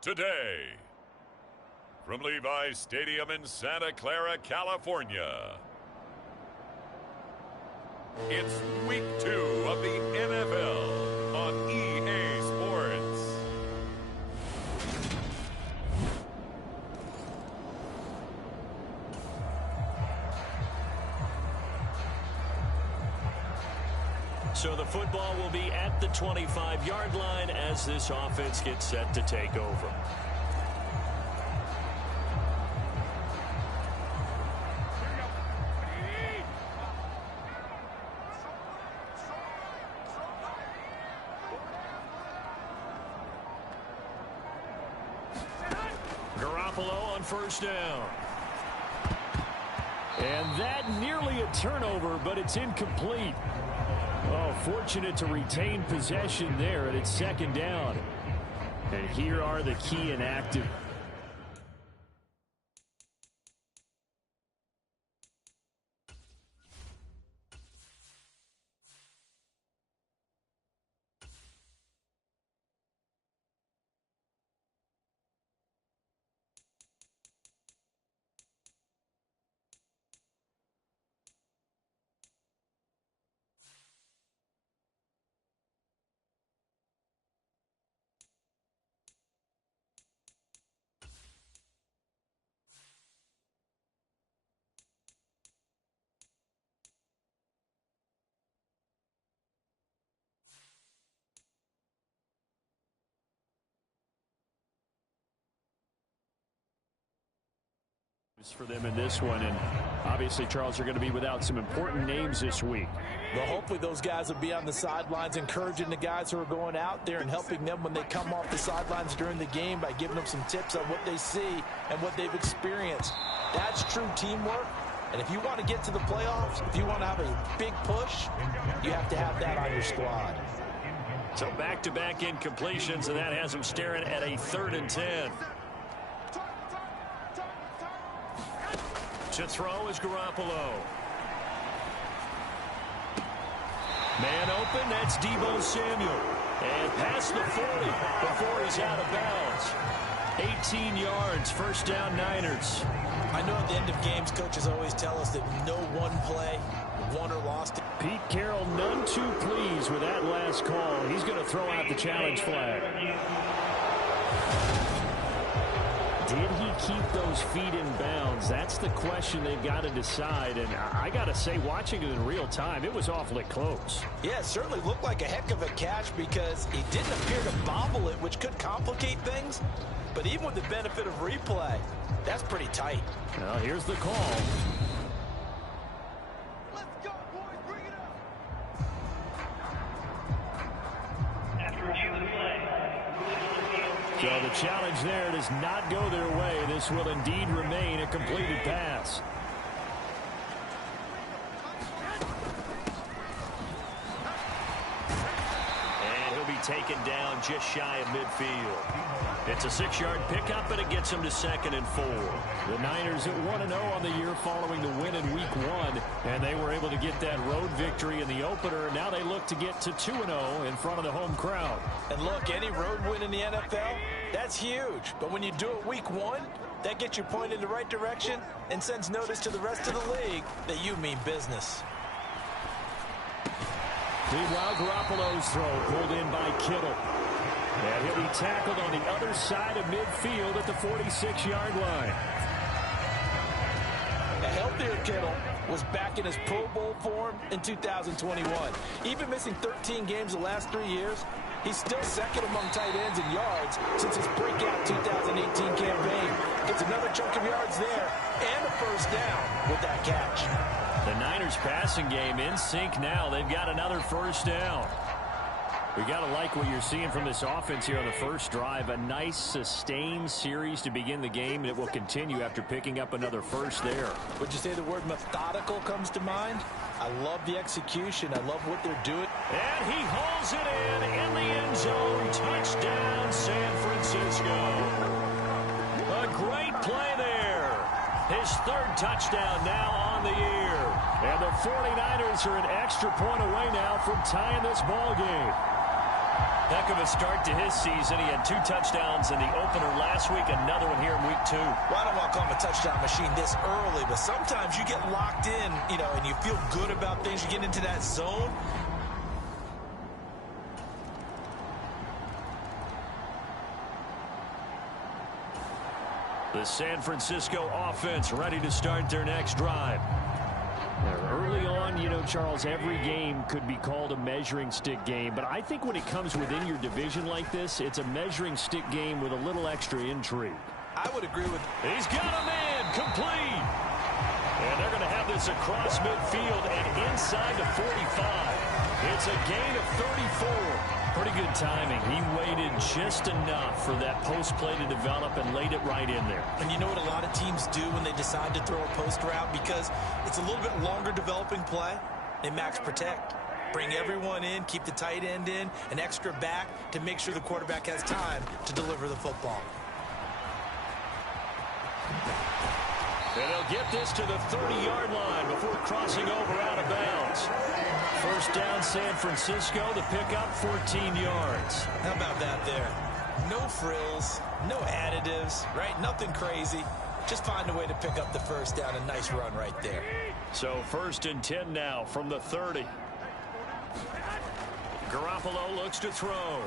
today. From Levi's Stadium in Santa Clara, California, it's Week 2 of the NFL on EA Sports. So the football will be at the 25-yard line as this offense gets set to take over. On first down. And that nearly a turnover, but it's incomplete. Oh, fortunate to retain possession there, and it's second down. And here are the key inactive. For them in this one, and obviously Charles are going to be without some important names this week. Well, hopefully those guys will be on the sidelines encouraging the guys who are going out there and helping them when they come off the sidelines during the game by giving them some tips on what they see and what they've experienced. That's true teamwork, and if you want to get to the playoffs, if you want to have a big push, you have to have that on your squad. So back-to-back incompletions, and that has them staring at a 3rd and 10. To throw is Garoppolo. Man open, that's Deebo Samuel. And past the 40 before he's out of bounds. 18 yards, first down Niners. I know at the end of games, coaches always tell us that no one play, won or lost. Pete Carroll none too pleased with that last call. He's going to throw out the challenge flag. Did he keep those feet in bounds? That's the question they've got to decide. And I got to say, watching it in real time, it was awfully close. Yeah, it certainly looked like a heck of a catch because he didn't appear to bobble it, which could complicate things. But even with the benefit of replay, that's pretty tight. Well, here's the call. Let's go, boys. Bring it up. So the challenge there does not go their way. This will indeed remain a completed pass. And he'll be taken down just shy of midfield. It's a 6-yard pickup, and it gets him to 2nd and 4. The Niners at 1-0 on the year following the win in Week 1, and they were able to get that road victory in the opener. Now they look to get to 2-0 in front of the home crowd. And look, any road win in the NFL, that's huge. But when you do it Week 1, that gets your point in the right direction and sends notice to the rest of the league that you mean business. Meanwhile, Garoppolo's throw pulled in by Kittle. And he'll be tackled on the other side of midfield at the 46-yard line. A healthier Kittle was back in his Pro Bowl form in 2021. Even missing 13 games the last 3 years, he's still second among tight ends in yards since his breakout 2018 campaign. Gets another chunk of yards there and a first down with that catch. The Niners passing game in sync now. They've got another first down. We got to like what you're seeing from this offense here on the first drive. A nice, sustained series to begin the game, and it will continue after picking up another first there. Would you say the word methodical comes to mind? I love the execution. I love what they're doing. And he hauls it in the end zone. Touchdown, San Francisco. A great play there. His 3rd touchdown now on the year. And the 49ers are an extra point away now from tying this ball game. Heck of a start to his season. He had 2 touchdowns in the opener last week, another one here in week 2. Well, I don't want to call him a touchdown machine this early, but sometimes you get locked in, and you feel good about things. You get into that zone. The San Francisco offense ready to start their next drive. Early on, Charles, every game could be called a measuring stick game. But I think when it comes within your division like this, it's a measuring stick game with a little extra intrigue. I would agree with... He's got a man complete. And they're going to have this across midfield and inside the 45. It's a gain of 34. Pretty good timing. He waited just enough for that post play to develop and laid it right in there. And you know what a lot of teams do when they decide to throw a post route? Because it's a little bit longer developing play. They max protect. Bring everyone in, keep the tight end in, an extra back to make sure the quarterback has time to deliver the football. And they'll get this to the 30-yard line before crossing over out of bounds. First down, San Francisco. The pickup, 14 yards. How about that there? No frills, no additives, right? Nothing crazy. Just find a way to pick up the first down. A nice run right there. So 1st and 10 now from the 30. Garoppolo looks to throw.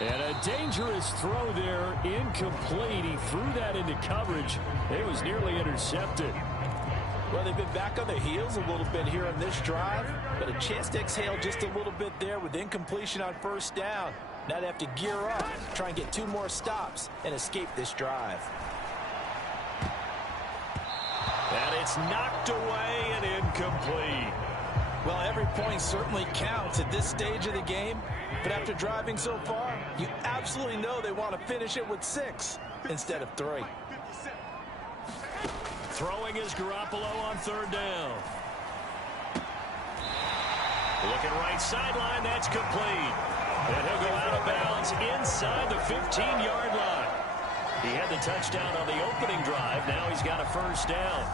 And a dangerous throw there, incomplete. He threw that into coverage. It was nearly intercepted. Well, they've been back on their heels a little bit here on this drive, but a chance to exhale just a little bit there with incompletion on first down. Now they have to gear up, try and get 2 more stops and escape this drive. And it's knocked away and incomplete. Well, every point certainly counts at this stage of the game, but after driving so far, you absolutely know they want to finish it with 6 instead of 3. Throwing is Garoppolo on 3rd down. Looking right sideline, that's complete. And he'll go out of bounds inside the 15-yard line. He had the touchdown on the opening drive. Now he's got a first down.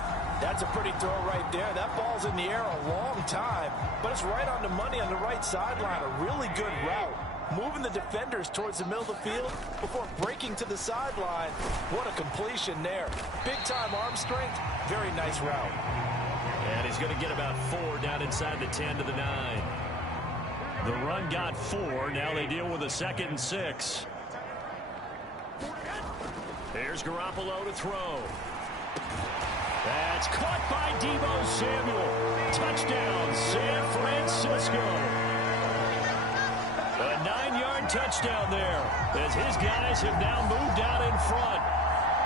That's a pretty throw right there. That ball's in the air a long time, but it's right on the money on the right sideline. A really good route. Moving the defenders towards the middle of the field before breaking to the sideline. What a completion there. Big-time arm strength. Very nice route. And he's going to get about 4 down inside the 10 to the 9. The run got 4. Now they deal with a 2nd and 6. Here's Garoppolo to throw. That's caught by Deebo Samuel. Touchdown, San Francisco. A 9-yard touchdown there as his guys have now moved out in front.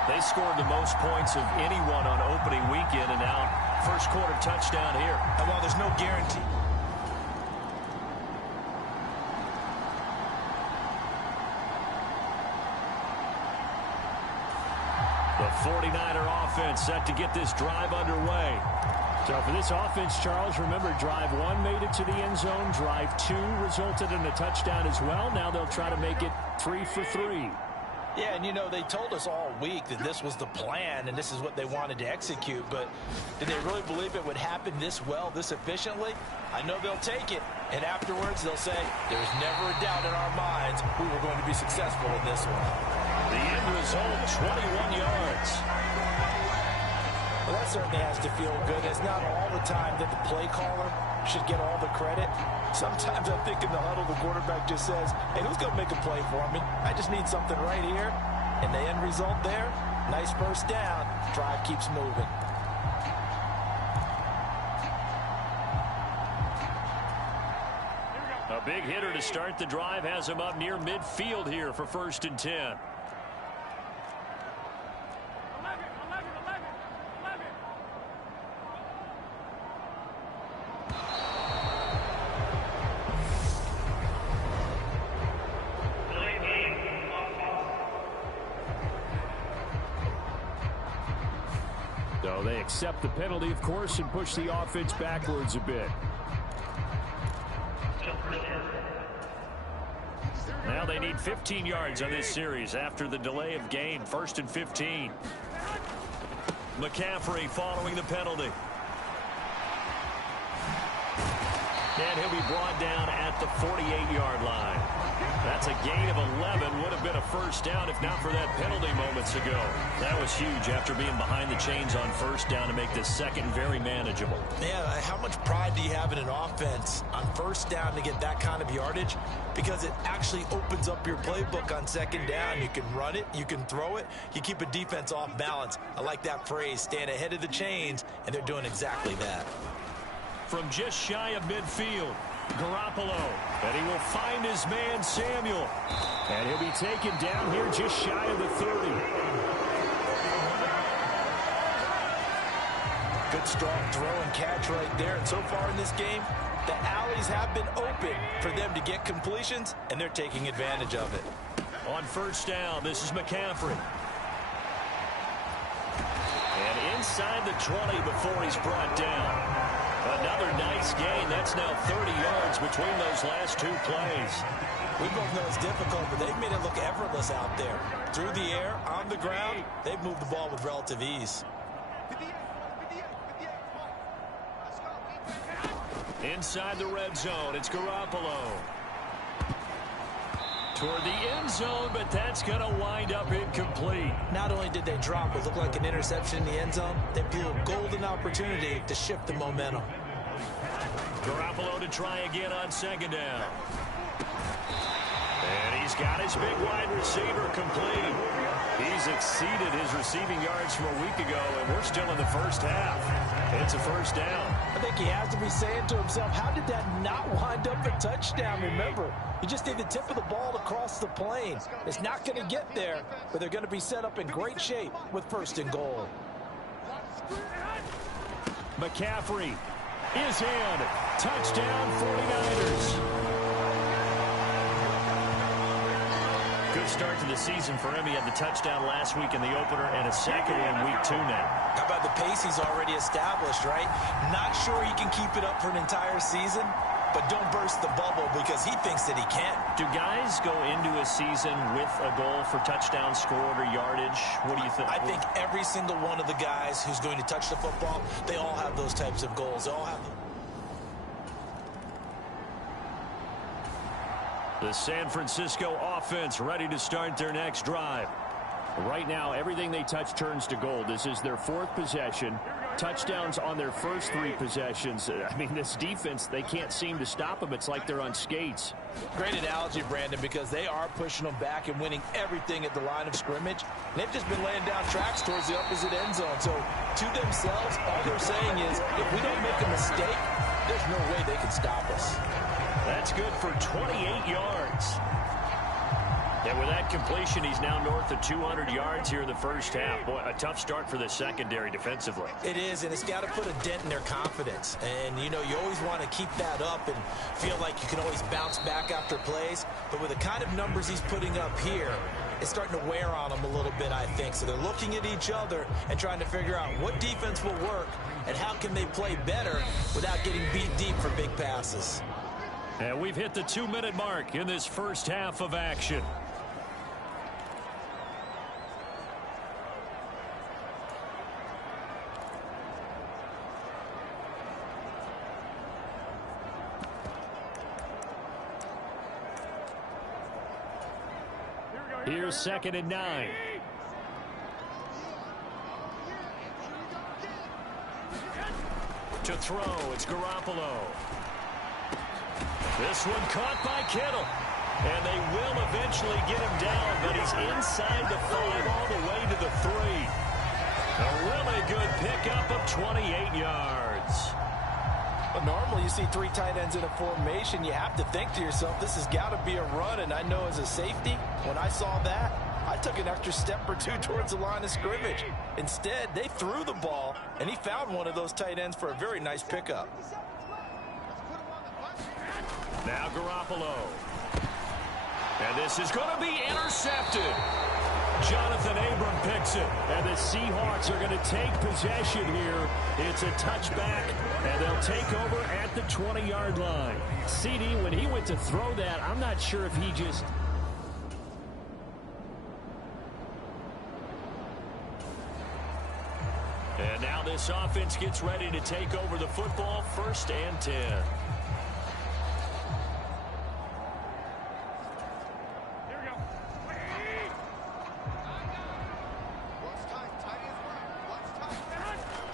They scored the most points of anyone on opening weekend, and now first quarter touchdown here. And while there's no guarantee. The 49er offense set to get this drive underway. So for this offense, Charles, remember, drive 1 made it to the end zone. Drive 2 resulted in a touchdown as well. Now they'll try to make it 3 for 3. Yeah, and they told us all week that this was the plan and this is what they wanted to execute, but did they really believe it would happen this well, this efficiently? I know they'll take it, and afterwards they'll say, there's never a doubt in our minds we were going to be successful in this one. The end result, 21 yards. Well, that certainly has to feel good. It's not all the time that the play caller should get all the credit. Sometimes I think in the huddle, the quarterback just says, hey, who's going to make a play for me? I just need something right here. And the end result there, nice first down. Drive keeps moving. A big hitter to start the drive has him up near midfield here for 1st and 10. So they accept the penalty, of course, and push the offense backwards a bit. Now they need 15 yards on this series after the delay of game. 1st and 15. McCaffrey following the penalty. And he'll be brought down at the 48-yard line. That's a gain of 11. Would have been a first down if not for that penalty moments ago. That was huge after being behind the chains on first down to make this second very manageable. Yeah, how much pride do you have in an offense on first down to get that kind of yardage? Because it actually opens up your playbook on second down. You can run it, you can throw it, you keep a defense off balance. I like that phrase, stand ahead of the chains, and they're doing exactly that. From just shy of midfield, Garoppolo, and he will find his man Samuel. And he'll be taken down here just shy of the 30. Good strong throw and catch right there. And so far in this game, the alleys have been open for them to get completions, and they're taking advantage of it. On first down, this is McCaffrey. And inside the 20 before he's brought down. Another nice gain. That's now 30 yards between those last two plays. We both know it's difficult, but they've made it look effortless out there. Through the air, on the ground, they've moved the ball with relative ease. Inside the red zone, it's Garoppolo. Toward the end zone, but that's going to wind up incomplete. Not only did they drop what looked like an interception in the end zone, they blew a golden opportunity to shift the momentum. Garoppolo to try again on second down. And he's got his big wide receiver complete. He's exceeded his receiving yards from a week ago, and we're still in the first half. It's a first down. I think he has to be saying to himself, how did that not wind up a touchdown? Remember, you just need the tip of the ball to cross the plane. It's not going to get there, but they're going to be set up in great shape with first and goal. McCaffrey is in. Touchdown 49ers. Good start to the season for him. He had the touchdown last week in the opener and a second in week 2 now. How about the pace he's already established, right? Not sure he can keep it up for an entire season, but don't burst the bubble because he thinks that he can. Do guys go into a season with a goal for touchdown scored or yardage? What do you think? I think every single one of the guys who's going to touch the football, they all have those types of goals. They all have them. The San Francisco offense ready to start their next drive. Right now, everything they touch turns to gold. This is their 4th possession. Touchdowns on their first 3 possessions. I mean, this defense, they can't seem to stop them. It's like they're on skates. Great analogy, Brandon, because they are pushing them back and winning everything at the line of scrimmage. They've just been laying down tracks towards the opposite end zone. So, to themselves, all they're saying is, if we don't make a mistake, there's no way they can stop us. That's good for 28 yards. And with that completion, he's now north of 200 yards here in the first half. Boy, a tough start for the secondary defensively. It is, and it's got to put a dent in their confidence. And, you know, you always want to keep that up and feel like you can always bounce back after plays. But with the kind of numbers he's putting up here, it's starting to wear on them a little bit, I think. So they're looking at each other and trying to figure out what defense will work and how can they play better without getting beat deep for big passes. And we've hit the 2-minute mark in this first half of action. Here's 2nd and 9. To throw, it's Garoppolo. This one caught by Kittle. And they will eventually get him down, but he's inside the 5 all the way to the 3. A really good pickup of 28 yards. But normally you see 3 tight ends in a formation. You have to think to yourself, this has got to be a run. And I know as a safety, when I saw that, I took an extra step or 2 towards the line of scrimmage. Instead, they threw the ball, and he found one of those tight ends for a very nice pickup. Now Garoppolo. And this is going to be intercepted. Jonathan Abram picks it. And the Seahawks are going to take possession here. It's a touchback, and they'll take over at the 20-yard line. CD, when he went to throw that, I'm not sure if he just... And now this offense gets ready to take over the football. 1st and 10.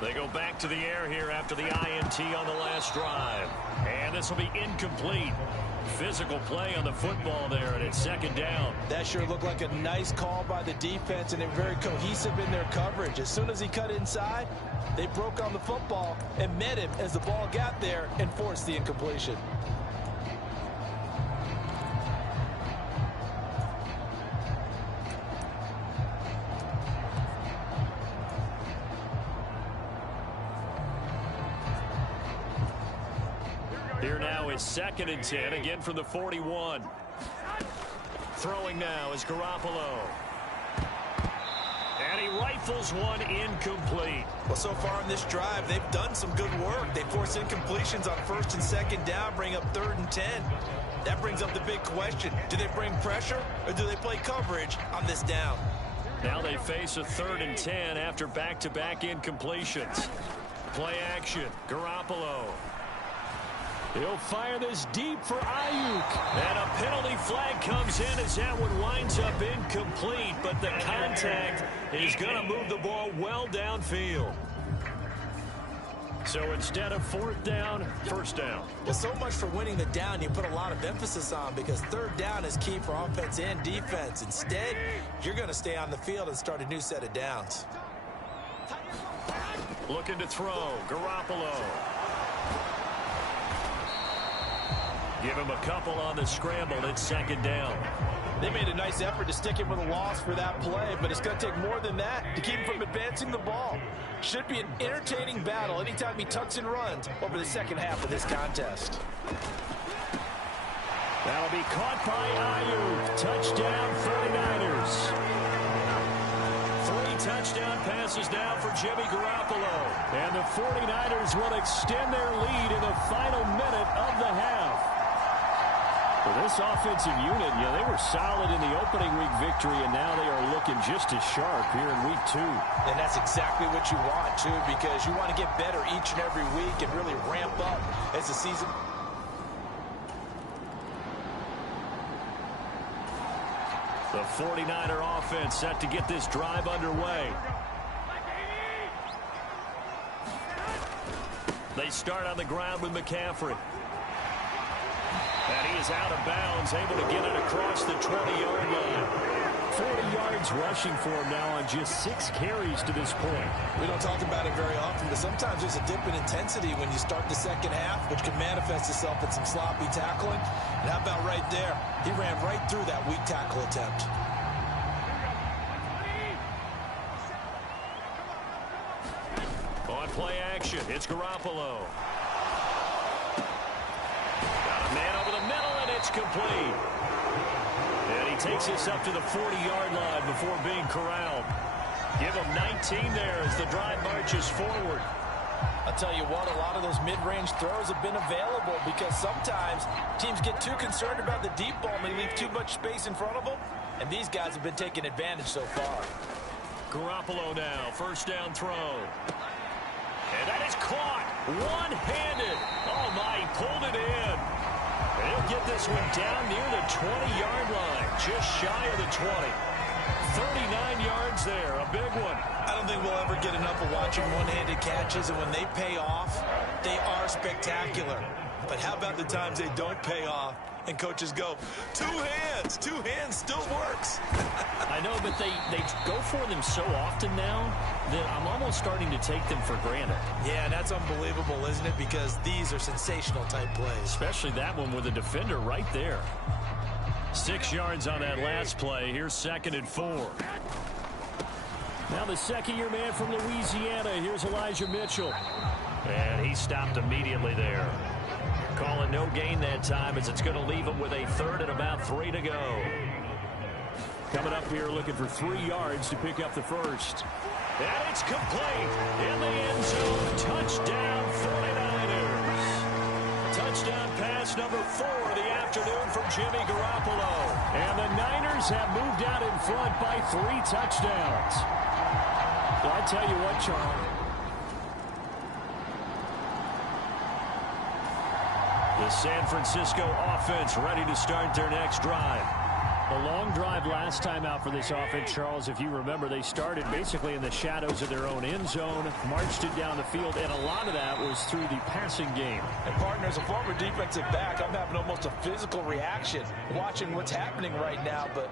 They go back to the air here after the INT on the last drive. And this will be incomplete. Physical play on the football there, and it's second down. That sure looked like a nice call by the defense, and they're very cohesive in their coverage. As soon as he cut inside, they broke on the football and met him as the ball got there and forced the incompletion. Here now is 2nd and 10, again from the 41. Throwing now is Garoppolo. And he rifles one incomplete. Well, so far in this drive, they've done some good work. They force incompletions on 1st and 2nd down, bring up 3rd and 10. That brings up the big question. Do they bring pressure or do they play coverage on this down? Now they face a 3rd and 10 after back-to-back incompletions. Play action, Garoppolo. He'll fire this deep for Ayuk. And a penalty flag comes in as that one winds up incomplete, but the contact is going to move the ball well downfield. So instead of 4th down, 1st down. Well, so much for winning the down you put a lot of emphasis on, because 3rd down is key for offense and defense. Instead, you're going to stay on the field and start a new set of downs. Looking to throw, Garoppolo. Give him a couple on the scramble. It's 2nd down. They made a nice effort to stick him with a loss for that play, but it's going to take more than that to keep him from advancing the ball. Should be an entertaining battle anytime he tucks and runs over the second half of this contest. That'll be caught by Ayuk. Touchdown 49ers. 3 touchdown passes now for Jimmy Garoppolo. And the 49ers will extend their lead in the final minute of the half. Well, this offensive unit, they were solid in the opening week victory, and now they are looking just as sharp here in week 2. And that's exactly what you want, too, because you want to get better each and every week and really ramp up as the season. The 49er offense set to get this drive underway. They start on the ground with McCaffrey. And he is out of bounds, able to get it across the 20-yard line. 40 yards rushing for him now on just 6 carries to this point. We don't talk about it very often, but sometimes there's a dip in intensity when you start the second half, which can manifest itself in some sloppy tackling. And how about right there? He ran right through that weak tackle attempt. On play action, it's Garoppolo. Got a man over the middle, and it's complete. And he takes this up to the 40-yard line before being corralled. Give him 19 there as the drive marches forward. I'll tell you what, a lot of those mid-range throws have been available because sometimes teams get too concerned about the deep ball and they leave too much space in front of them, and these guys have been taking advantage so far. Garoppolo now, 1st down throw. And that is caught one-handed. Oh, my, he pulled it in. And he'll get this one down near the 20-yard line, just shy of the 20. 39 yards there, a big one. I don't think we'll ever get enough of watching one-handed catches, and when they pay off, they are spectacular. But how about the times they don't pay off and coaches go, 2 hands, 2 hands still works. I know, but they go for them so often now that I'm almost starting to take them for granted. Yeah, that's unbelievable, isn't it? Because these are sensational type plays. Especially that one with a defender right there. 6 yards on that last play. Here's 2nd and 4. Now the second-year man from Louisiana. Here's Elijah Mitchell. And he stopped immediately there. Calling no gain that time as it's going to leave him with a 3rd and about 3 to go. Coming up here looking for 3 yards to pick up the first. And it's complete in the end zone. Touchdown 49ers. Touchdown pass number 4 of the afternoon from Jimmy Garoppolo. And the Niners have moved out in front by 3 touchdowns. Well, I tell you what, Charles. The San Francisco offense ready to start their next drive. A long drive last time out for this offense, Charles. If you remember, they started basically in the shadows of their own end zone, marched it down the field, and a lot of that was through the passing game. And partner, as a former defensive back, I'm having almost a physical reaction watching what's happening right now. But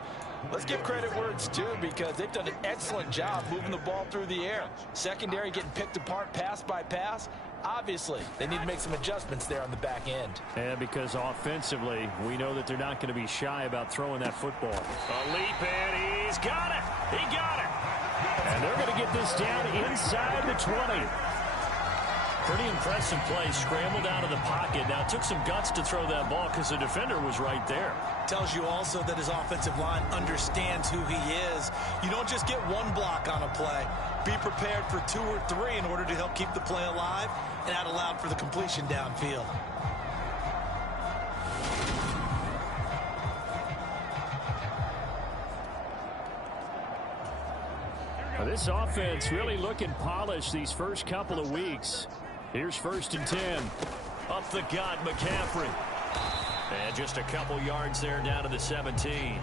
let's give credit where it's due, because they've done an excellent job moving the ball through the air. Secondary getting picked apart pass by pass. Obviously, they need to make some adjustments there on the back end. And because offensively, we know that they're not going to be shy about throwing that football. A leap, and he's got it. He got it. And they're going to get this down inside the 20. Pretty impressive play. Scrambled out of the pocket. Now, it took some guts to throw that ball because the defender was right there. Tells you also that his offensive line understands who he is. You don't just get one block on a play. Be prepared for 2 or 3 in order to help keep the play alive and out allowed for the completion downfield. Now, this offense really looking polished these first couple of weeks. Here's 1st and 10. Up the gut, McCaffrey. And just a couple yards there down to the 17.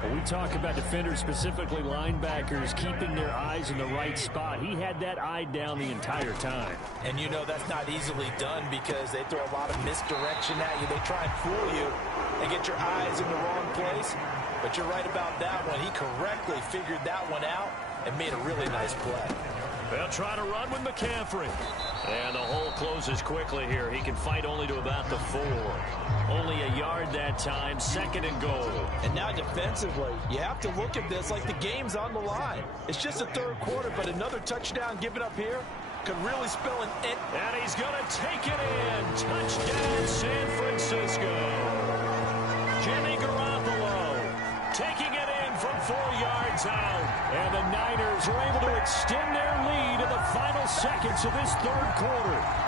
When we talk about defenders, specifically linebackers, keeping their eyes in the right spot, he had that eye down the entire time. And you know that's not easily done, because they throw a lot of misdirection at you. They try and fool you and get your eyes in the wrong place. But you're right about that one. He correctly figured that one out and made a really nice play. They'll try to run with McCaffrey. And the hole closes quickly here. He can fight only to about the 4. Only a yard that time, 2nd and goal. And now defensively, you have to look at this like the game's on the line. It's just the 3rd quarter, but another touchdown given up here could really spell an end. And he's going to take it in. Touchdown, San Francisco. Jimmy Garoppolo taking it in from 4 yards out. And the Niners were able to extend their lead in the final seconds of this 3rd quarter.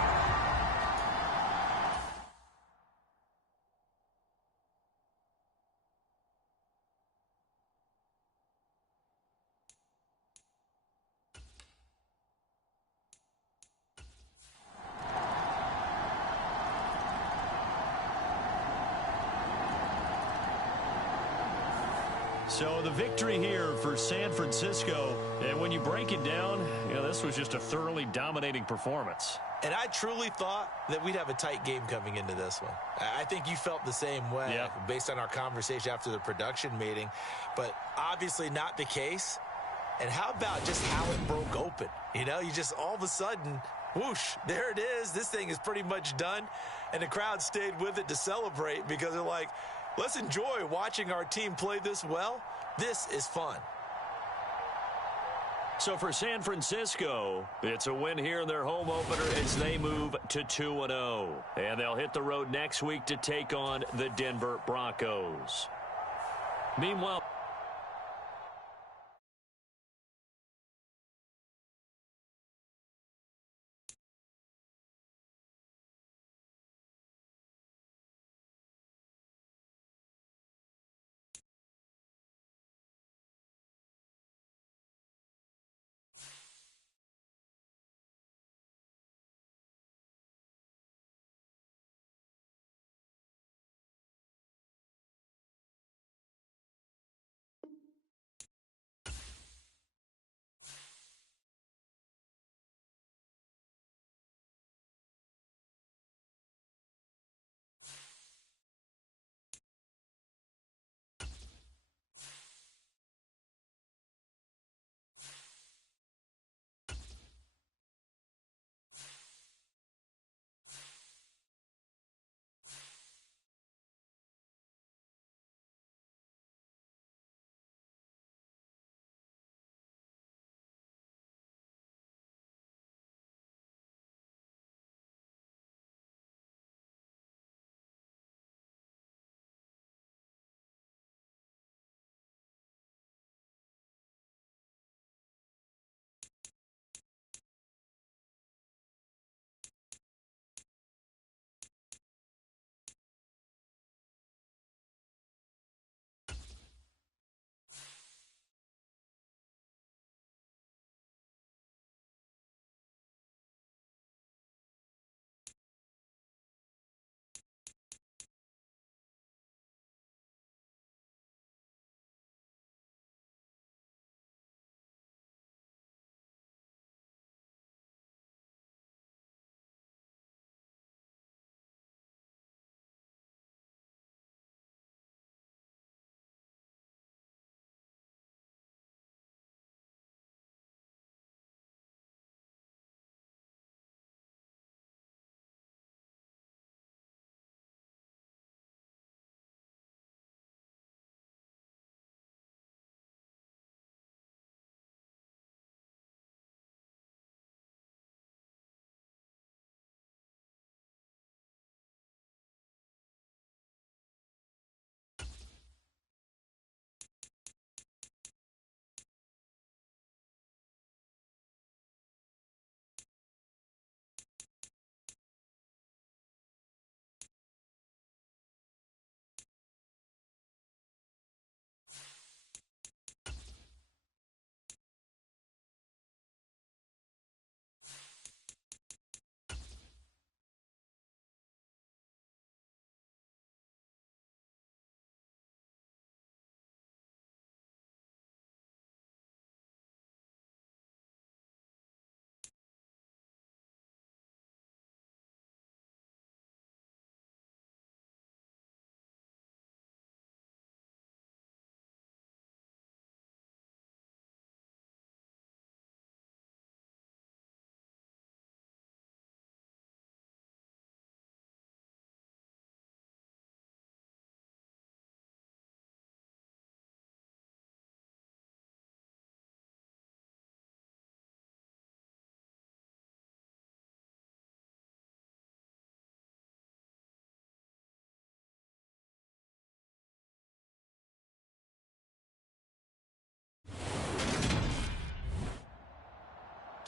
So the victory here for San Francisco. And when you break it down, you know, this was just a thoroughly dominating performance. And I truly thought that we'd have a tight game coming into this one. I think you felt the same way based on our conversation after the production meeting. But obviously not the case. And how about just how it broke open? You know, you just all of a sudden, whoosh, there it is. This thing is pretty much done. And the crowd stayed with it to celebrate, because they're like, let's enjoy watching our team play this well. This is fun. So for San Francisco, it's a win here in their home opener as they move to 2-0. And they'll hit the road next week to take on the Denver Broncos. Meanwhile,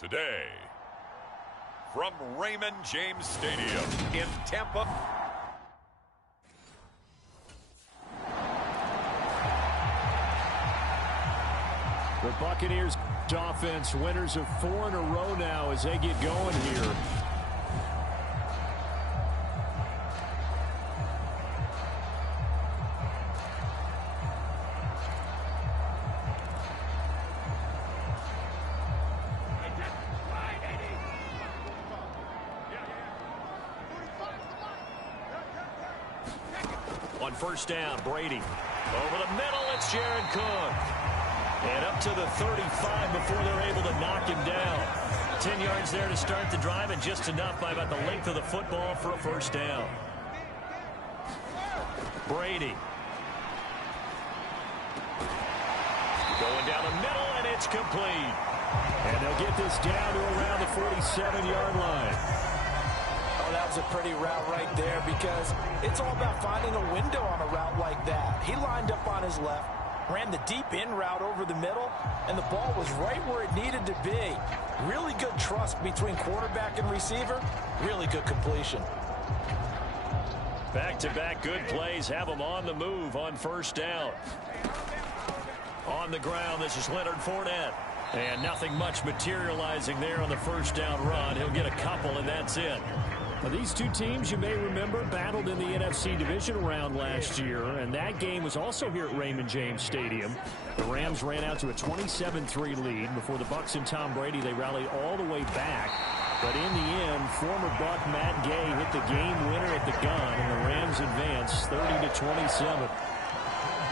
today, from Raymond James Stadium in Tampa. The Buccaneers offense winners of 4 in a row now as they get going here. On first down, Brady. Over the middle, it's Jared Cook. And up to the 35 before they're able to knock him down. 10 yards there to start the drive, and just enough by about the length of the football for a first down. Brady. Going down the middle, and it's complete. And they'll get this down to around the 47-yard line. Oh, that was a pretty route right there, because it's all about finding a window on a route like that. He lined up on his left, ran the deep in route over the middle, and the ball was right where it needed to be. Really good trust between quarterback and receiver. Really good completion. Back-to-back good plays have them on the move on first down. On the ground, this is Leonard Fournette. And nothing much materializing there on the first down run. He'll get a couple, and that's it. Now, these two teams, you may remember, battled in the NFC division round last year, and that game was also here at Raymond James Stadium. The Rams ran out to a 27-3 lead. Before the Bucs and Tom Brady, they rallied all the way back. But in the end, former Buck Matt Gay hit the game winner at the gun, and the Rams advance 30-27.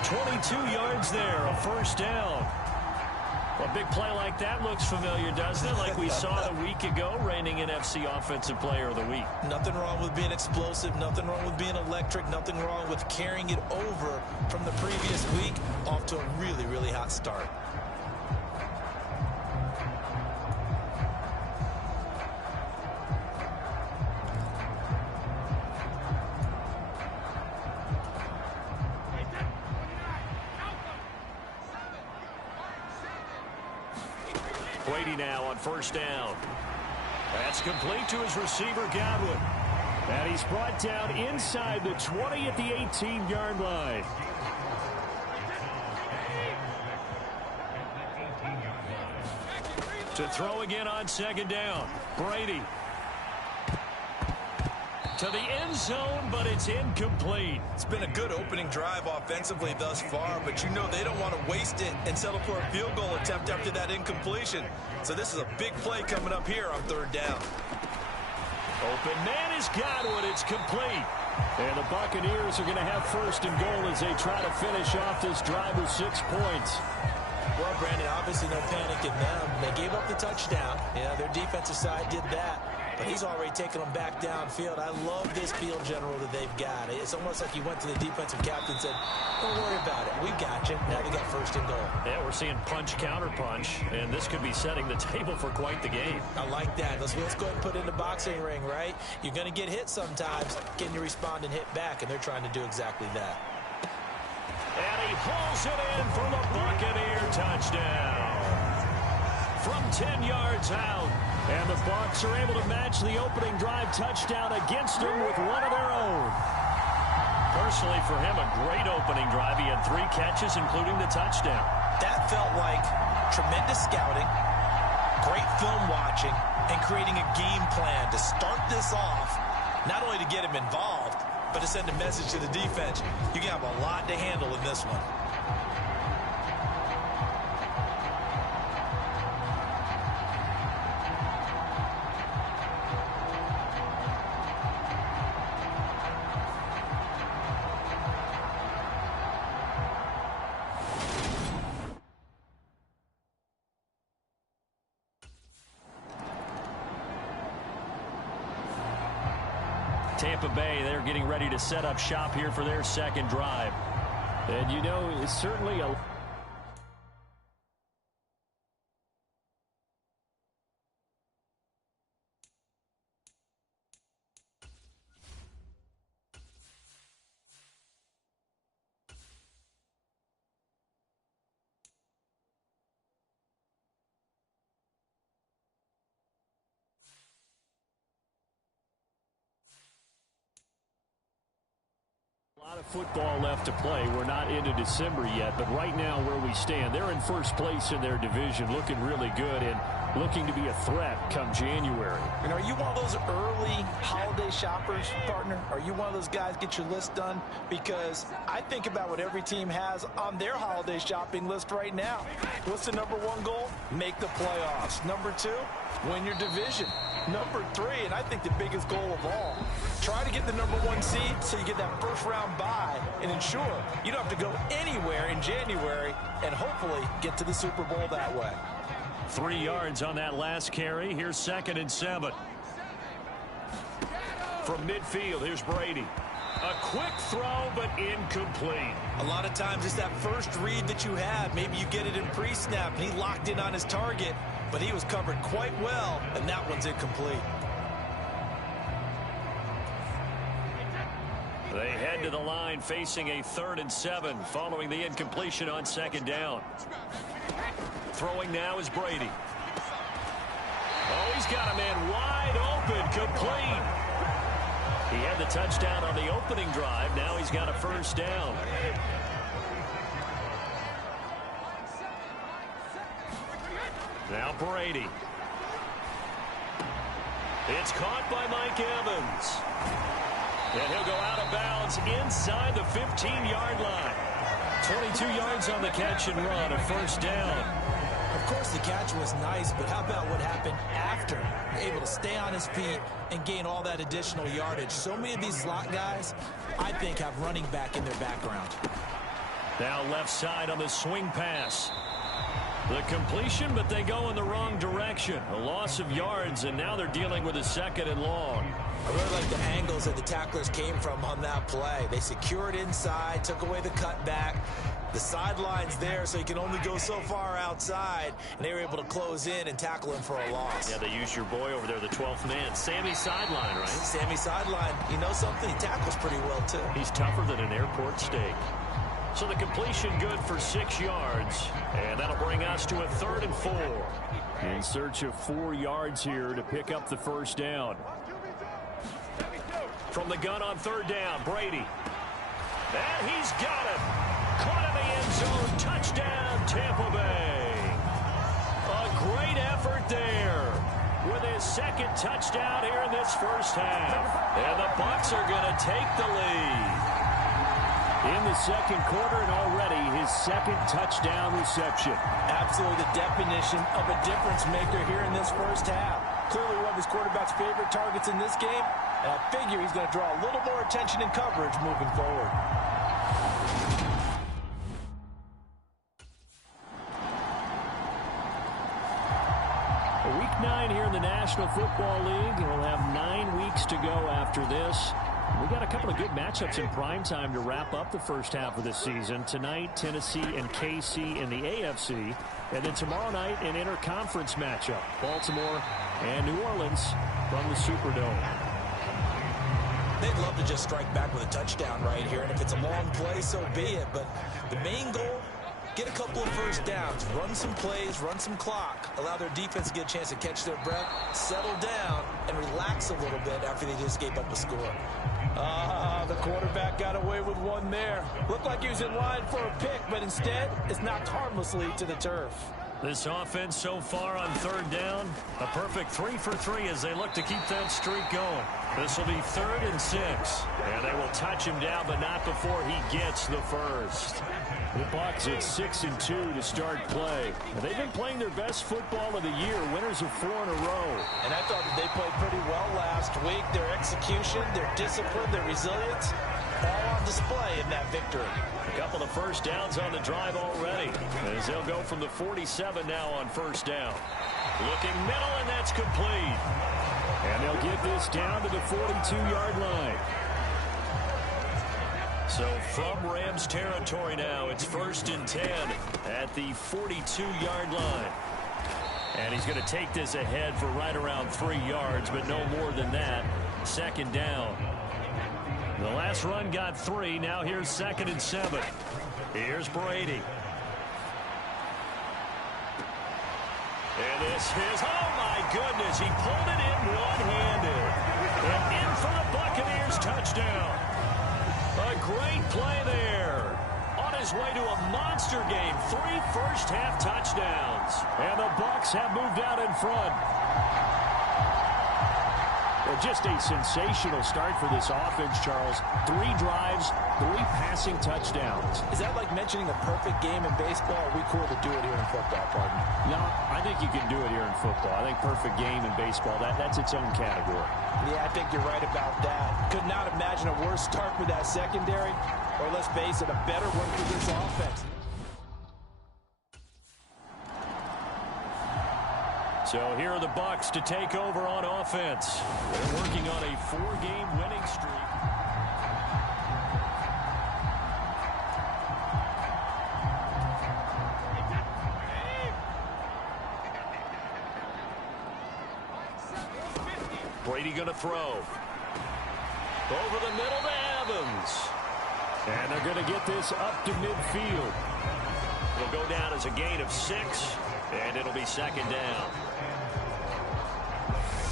22 yards there, a first down. Well, a big play like that looks familiar, doesn't it? Like we saw a week ago, reigning NFC Offensive Player of the Week. Nothing wrong with being explosive, nothing wrong with being electric, nothing wrong with carrying it over from the previous week off to a really, really hot start. Brady now on first down. That's complete to his receiver, Godwin. And he's brought down inside the 20 at the 18-yard line. To throw again on second down. Brady. To the end zone, but it's incomplete. It's been a good opening drive offensively thus far, but you know they don't want to waste it and settle for a field goal attempt after that incompletion. So this is a big play coming up here on third down. Open man is Godwin. It's complete. And the Buccaneers are going to have first and goal as they try to finish off this drive with 6 points. Well, Brandon, obviously no panic in them. They gave up the touchdown. Yeah, their defensive side did that. But he's already taken them back downfield. I love this field general that they've got. It's almost like he went to the defensive captain and said, don't worry about it. We got you. Now they got first and goal. Yeah, we're seeing punch, counter punch, and this could be setting the table for quite the game. I like that. Let's go ahead and put it in the boxing ring, right? You're going to get hit sometimes. Can you respond and hit back? And they're trying to do exactly that. And he pulls it in for the Buccaneer touchdown. From 10 yards out. And the Bucs are able to match the opening drive touchdown against them with one of their own. Personally, for him, a great opening drive. He had 3 catches, including the touchdown. That felt like tremendous scouting, great film watching, and creating a game plan to start this off, not only to get him involved, but to send a message to the defense. You have a lot to handle in this one. Tampa Bay, they're getting ready to set up shop here for their second drive. And you know, it's certainly a football left to play. We're not into December yet, but right now where we stand, they're in first place in their division, looking really good and looking to be a threat come January. And are you one of those early holiday shoppers, partner? Are you one of those guys get your list done? Because I think about what every team has on their holiday shopping list right now. What's the number one goal? Make the playoffs. Number two, win your division. Number three, and I think the biggest goal of all, try to get the number one seed so you get that first round bye and ensure you don't have to go anywhere in January and hopefully get to the Super Bowl that way. 3 yards on that last carry. Here's 2nd and 7. From midfield, here's Brady. A quick throw, but incomplete. A lot of times it's that first read that you have. Maybe you get it in pre-snap, and he locked in on his target, but he was covered quite well, and that one's incomplete. They head to the line facing a 3rd and 7 following the incompletion on 2nd down. Throwing now is Brady. Oh, he's got a man wide open, complete. He had the touchdown on the opening drive. Now he's got a 1st down. Now Brady. It's caught by Mike Evans. And he'll go out of bounds inside the 15-yard line. 22 yards on the catch and run, a 1st down. Of course, the catch was nice, but how about what happened after? Able to stay on his feet and gain all that additional yardage. So many of these slot guys, I think, have running back in their background. Now left side on the swing pass. The completion, but they go in the wrong direction. A loss of yards, and now they're dealing with a 2nd and long. I really like the angles that the tacklers came from on that play. They secured inside, took away the cutback. The sideline's there, so he can only go so far outside, and they were able to close in and tackle him for a loss. Yeah, they used your boy over there, the 12th man, Sammy Sideline, right? Sammy Sideline. You know something? He tackles pretty well, too. He's tougher than an airport steak. So the completion good for 6 yards, and that'll bring us to a 3rd and 4. In search of 4 yards here to pick up the 1st down. From the gun on 3rd down, Brady. And he's got it. Caught in the end zone. Touchdown, Tampa Bay. A great effort there with his 2nd touchdown here in this 1st half. And the Bucs are going to take the lead. In the 2nd quarter, and already his 2nd touchdown reception. Absolutely the definition of a difference maker here in this 1st half. Clearly one of his quarterback's favorite targets in this game, and I figure he's going to draw a little more attention and coverage moving forward. Week 9 here in the National Football League. We'll have 9 weeks to go after this. We got a couple of good matchups in prime time to wrap up the 1st half of this season. Tonight, Tennessee and KC in the AFC. And then tomorrow night, an interconference matchup. Baltimore and New Orleans from the Superdome. They'd love to just strike back with a touchdown right here. And if it's a long play, so be it. But the main goal, get a couple of 1st downs, run some plays, run some clock, allow their defense to get a chance to catch their breath, settle down, and relax a little bit after they just gave up a score. The quarterback got away with one there. Looked like he was in line for a pick, but instead, it's knocked harmlessly to the turf. This offense so far on 3rd down, a perfect 3 for 3 as they look to keep that streak going. This will be 3rd and 6. And they will touch him down, but not before he gets the 1st. The Bucs at 6-2 to start play. They've been playing their best football of the year, winners of 4 in a row. And I thought that they played pretty well last week. Their execution, their discipline, their resilience, all on display in that victory. A couple of 1st downs on the drive already, as they'll go from the 47 now on 1st down. Looking middle, and that's complete. And they'll get this down to the 42-yard line. So from Rams territory now, it's 1st and 10 at the 42-yard line. And he's going to take this ahead for right around 3 yards, but no more than that. 2nd down. The last run got 3. Now here's 2nd and 7. Here's Brady. And this is, oh my goodness, he pulled it in one-handed. And in for the Buccaneers touchdown. A great play there. On his way to a monster game, 3 first-half touchdowns. And the Bucs have moved out in front. Well, just a sensational start for this offense, Charles. 3 drives, 3 passing touchdowns. Is that like mentioning a perfect game in baseball? Are we cool to do it here in football, partner? No, I think you can do it here in football. I think perfect game in baseball, that's its own category. Yeah, I think you're right about that. Could not imagine a worse start for that secondary, or let's face it, a better one for this offense. So here are the Bucs to take over on offense. They're working on a 4-game winning streak. Brady going to throw. Over the middle to Evans. And they're going to get this up to midfield. It'll go down as a gain of 6, and it'll be second down.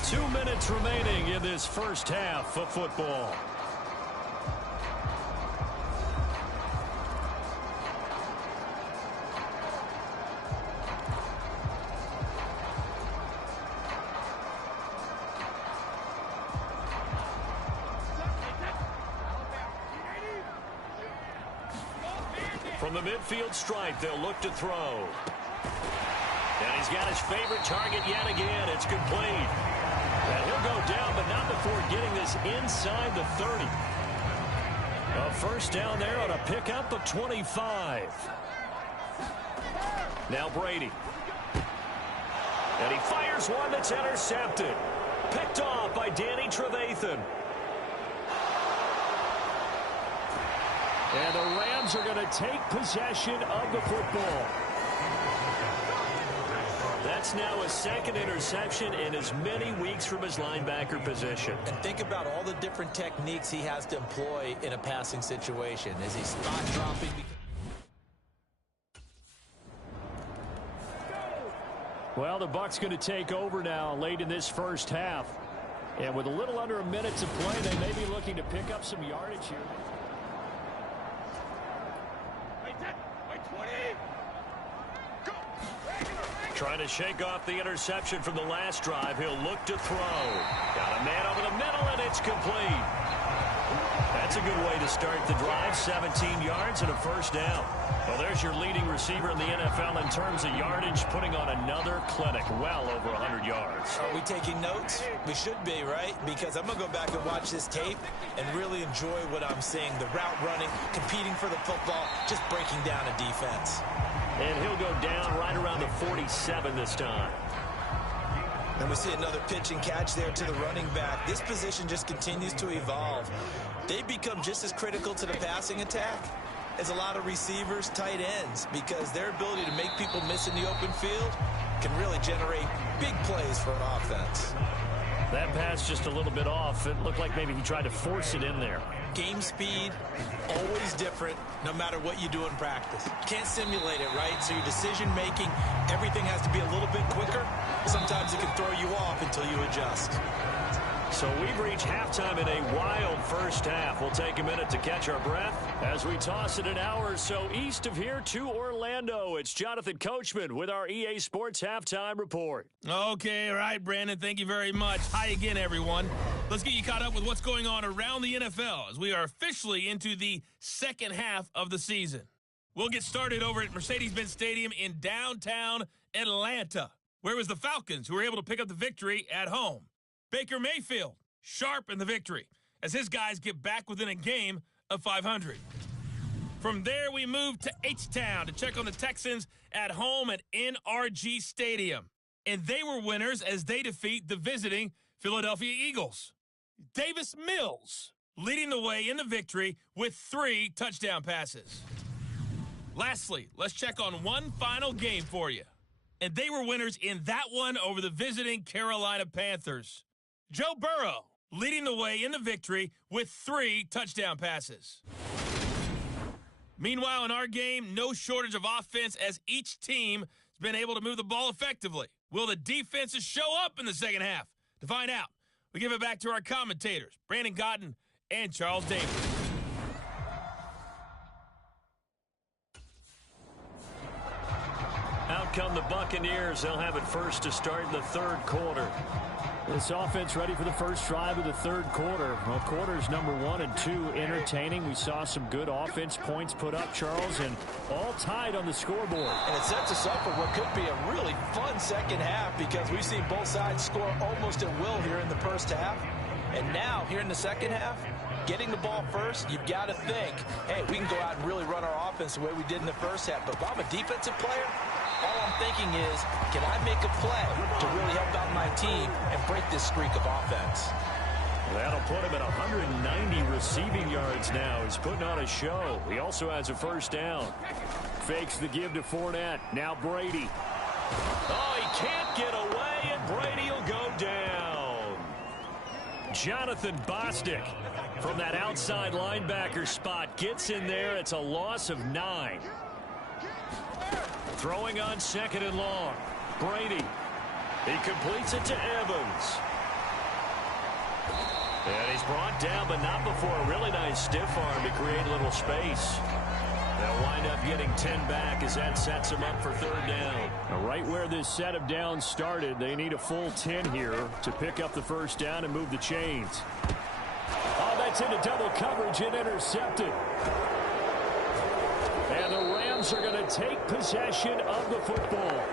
2 minutes remaining in this first half of football. From the midfield stripe, they'll look to throw. And he's got his favorite target yet again. It's complete. And he'll go down, but not before getting this inside the 30. A first down there on a pickup of 25. Now Brady. And he fires one that's intercepted. Picked off by Danny Trevathan. And the Rams are going to take possession of the football. That's now a second interception in as many weeks from his linebacker position. And think about all the different techniques he has to employ in a passing situation. Is he spot dropping? Well, the Bucs going to take over now late in this first half. And with a little under a minute to play, they may be looking to pick up some yardage here. Trying to shake off the interception from the last drive. He'll look to throw. Got a man over the middle, and it's complete. That's a good way to start the drive. 17 yards and a first down. Well, there's your leading receiver in the NFL in terms of yardage, putting on another clinic, well over 100 yards. Are we taking notes? We should be, right? Because I'm going to go back and watch this tape and really enjoy what I'm seeing. The route running, competing for the football, just breaking down a defense. And he'll go down right around the 47 this time. And we see another pitch and catch there to the running back. This position just continues to evolve. They become just as critical to the passing attack as a lot of receivers, tight ends, because their ability to make people miss in the open field can really generate big plays for an offense. That pass just a little bit off. It looked like maybe he tried to force it in there. Game speed, always different, no matter what you do in practice. You can't simulate it, right? So your decision-making, everything has to be a little bit quicker. Sometimes it can throw you off until you adjust. So we've reached halftime in a wild first half. We'll take a minute to catch our breath as we toss it an hour or so east of here to Orlando. It's Jonathan Coachman with our EA Sports Halftime Report. Okay, all right, Brandon, thank you very much. Hi again, everyone. Let's get you caught up with what's going on around the NFL as we are officially into the second half of the season. We'll get started over at Mercedes-Benz Stadium in downtown Atlanta, where it was the Falcons who were able to pick up the victory at home. Baker Mayfield, sharp in the victory, as his guys get back within a game of 500. From there, we move to H-Town to check on the Texans at home at NRG Stadium. And they were winners as they defeat the visiting Philadelphia Eagles. Davis Mills leading the way in the victory with 3 touchdown passes. Lastly, let's check on one final game for you. And they were winners in that one over the visiting Carolina Panthers. Joe Burrow leading the way in the victory with 3 touchdown passes. Meanwhile, in our game, no shortage of offense as each team has been able to move the ball effectively. Will the defenses show up in the second half? To find out, we give it back to our commentators, Brandon Cotton and Charles Davis. come the Buccaneers. They'll have it first to start in the third quarter. This offense ready for the first drive of the third quarter. Well, quarters number 1 and 2 entertaining. We saw some good offense points put up, Charles, and all tied on the scoreboard. And it sets us up for what could be a really fun second half because we've seen both sides score almost at will here in the first half. And now, here in the second half, getting the ball first, you've got to think, hey, we can go out and really run our offense the way we did in the first half. But if I'm a defensive player, all I'm thinking is, can I make a play to really help out my team and break this streak of offense? That'll put him at 190 receiving yards now. He's putting on a show. He also has a first down. Fakes the give to Fournette. Now Brady. Oh, he can't get away, and Brady will go down. Jonathan Bostic from that outside linebacker spot gets in there. It's a loss of 9. Throwing on second and long. Brady. He completes it to Evans. And he's brought down, but not before a really nice stiff arm to create a little space. They'll wind up getting 10 back as that sets them up for third down. Now, right where this set of downs started, they need a full 10 here to pick up the first down and move the chains. Oh, that's into double coverage and intercepted. And the Rams are going to take possession of the football.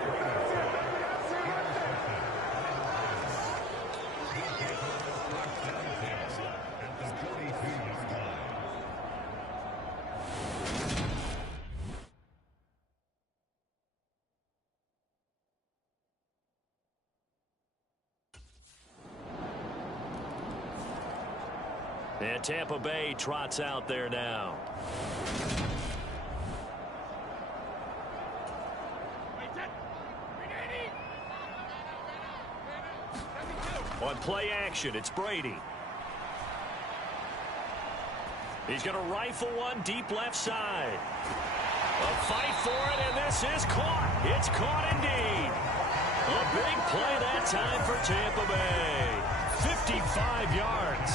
And Tampa Bay trots out there now. On play action, it's Brady. He's going to rifle one deep left side. A fight for it, and this is caught. It's caught indeed. A big play that time for Tampa Bay. 55 yards.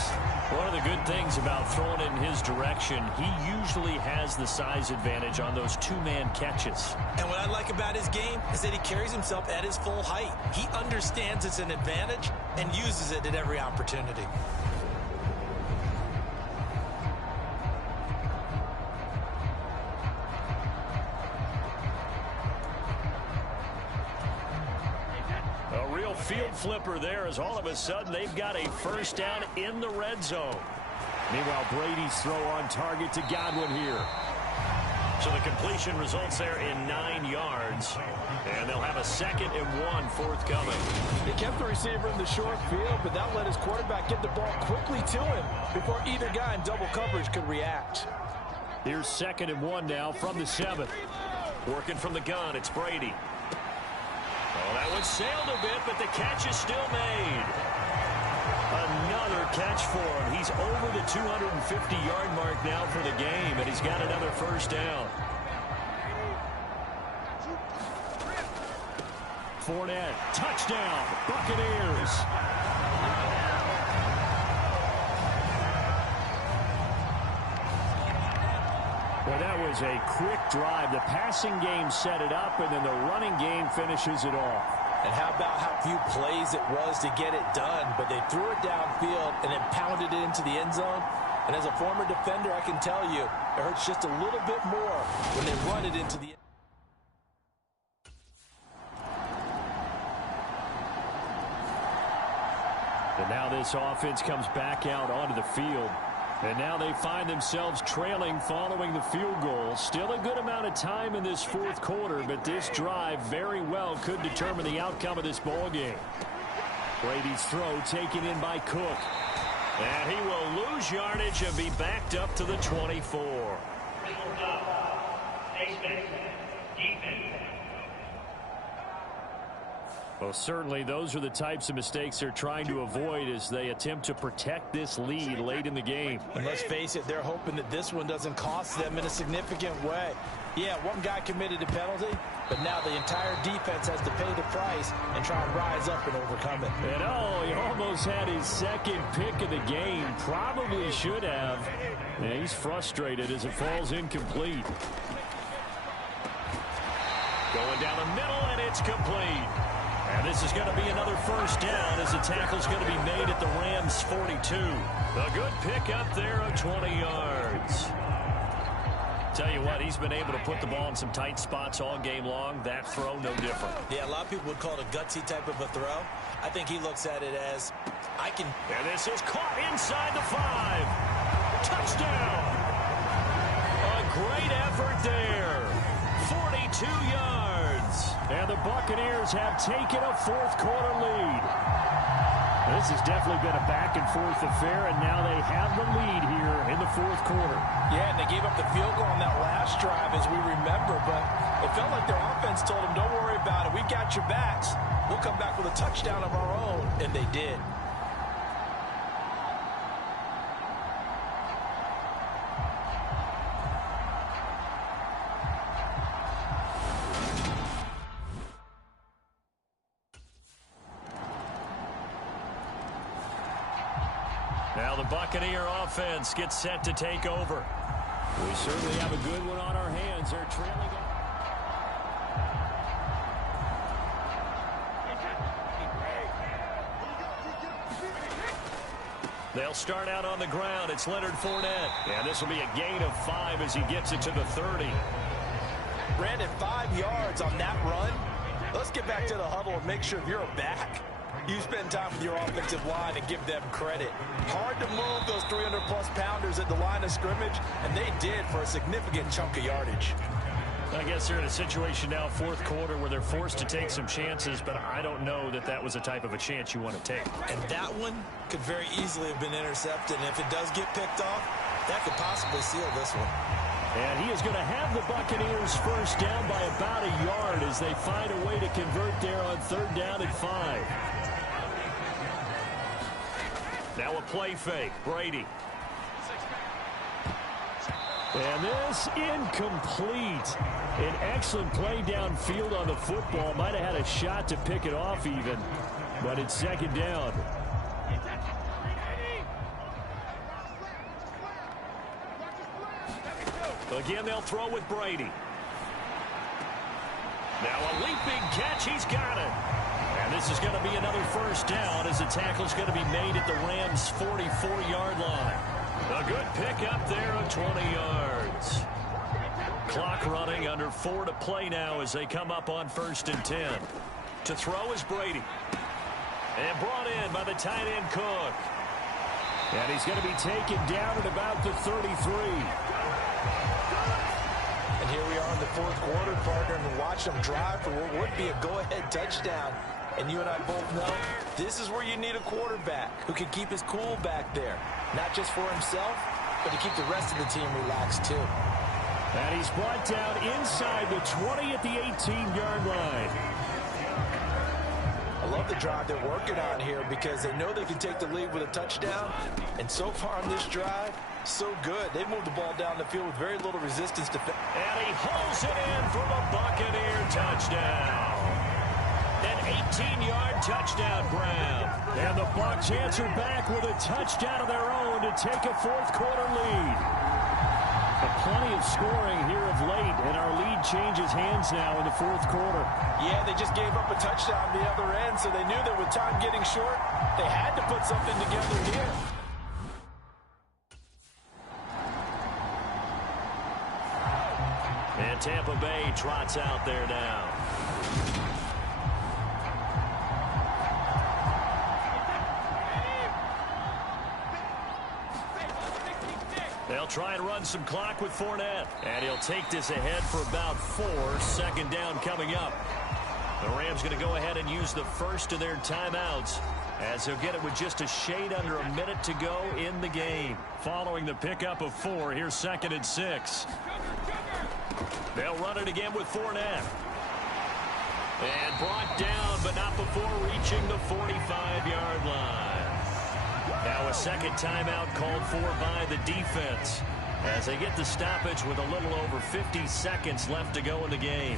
One of the good things about throwing it in his direction, he usually has the size advantage on those two-man catches. And what I like about his game is that he carries himself at his full height. He understands it's an advantage and uses it at every opportunity. A real field flipper there as all of a sudden they've got a first down in the red zone. Meanwhile, Brady's throw on target to Godwin here. So the completion results there in 9 yards. And they'll have a 2nd and 1 forthcoming. They kept the receiver in the short field, but that let his quarterback get the ball quickly to him before either guy in double coverage could react. Here's 2nd and 1 now from the 7th. Working from the gun, it's Brady. Oh, that one sailed a bit, but the catch is still made. Another catch for him. He's over the 250-yard mark now for the game, and he's got another first down. Fournette, touchdown, Buccaneers. Well, that was a quick drive. The passing game set it up, and then the running game finishes it off. And how about how few plays it was to get it done, but they threw it downfield and then pounded it into the end zone. And as a former defender, I can tell you, it hurts just a little bit more when they run it into the end. And now this offense comes back out onto the field. And now they find themselves trailing following the field goal. Still a good amount of time in this fourth quarter, but this drive very well could determine the outcome of this ball game. Brady's throw taken in by Cook. And he will lose yardage and be backed up to the 24. Well, certainly those are the types of mistakes they're trying to avoid as they attempt to protect this lead late in the game. And let's face it, they're hoping that this one doesn't cost them in a significant way. Yeah, one guy committed a penalty, but now the entire defense has to pay the price and try and rise up and overcome it. And oh, he almost had his second pick of the game. Probably should have. And he's frustrated as it falls incomplete. Going down the middle, and it's complete. And this is going to be another first down as the tackle's going to be made at the Rams' 42. A good pickup there of 20 yards. Tell you what, he's been able to put the ball in some tight spots all game long. That throw, no different. Yeah, a lot of people would call it a gutsy type of a throw. I think he looks at it as, I can... And this is caught inside the 5. Touchdown. A great effort there. 42 yards. And the Buccaneers have taken a fourth-quarter lead. This has definitely been a back-and-forth affair, and now they have the lead here in the fourth quarter. Yeah, and they gave up the field goal on that last drive, as we remember, but it felt like their offense told them, don't worry about it. We got your backs. We'll come back with a touchdown of our own, and they did. Now the Buccaneer offense gets set to take over. We certainly have a good one on our hands. They're trailing. They'll start out on the ground. It's Leonard Fournette. And this will be a gain of 5 as he gets it to the 30. Brandon, 5 yards on that run. Let's get back to the huddle and make sure if you're a back, you spend time with your offensive line and give them credit. Hard to move those 300-plus pounders at the line of scrimmage, and they did for a significant chunk of yardage. I guess they're in a situation now, fourth quarter, where they're forced to take some chances, but I don't know that that was the type of a chance you want to take. And that one could very easily have been intercepted, and if it does get picked off, that could possibly seal this one. And he is going to have the Buccaneers first down by about a yard as they find a way to convert there on third down and 5. Now a play fake. Brady. And this incomplete. An excellent play downfield on the football. Might have had a shot to pick it off even, but it's second down. Again, they'll throw with Brady. Now a leaping catch. He's got it. And this is going to be another first down as the tackle's going to be made at the Rams' 44-yard line. A good pickup there of 20 yards. Clock running, under 4 to play now as they come up on 1st and 10. To throw is Brady. And brought in by the tight end Cook. And he's going to be taken down at about the 33. And here we are in the fourth quarter, partner, and watch them drive for what would be a go-ahead touchdown. And you and I both know this is where you need a quarterback who can keep his cool back there. Not just for himself, but to keep the rest of the team relaxed too. And he's brought down inside the 20 at the 18-yard line. I love the drive they're working on here because they know they can take the lead with a touchdown. And so far on this drive, so good. They moved the ball down the field with very little resistance to... And he holds it in for the Buccaneer touchdown. An 18-yard touchdown grab. And the Bucs answer back with a touchdown of their own to take a fourth-quarter lead. But plenty of scoring here of late, and our lead changes hands now in the fourth quarter. Yeah, they just gave up a touchdown on the other end, so they knew that with time getting short, they had to put something together here. And Tampa Bay trots out there now. They'll try and run some clock with Fournette. And he'll take this ahead for about 4. Second down coming up. The Rams going to go ahead and use the first of their timeouts as they'll get it with just a shade under a minute to go in the game. Following the pickup of 4, here's 2nd and 6. They'll run it again with Fournette. And brought down, but not before reaching the 45-yard line. Now a second timeout called for by the defense as they get the stoppage with a little over 50 seconds left to go in the game.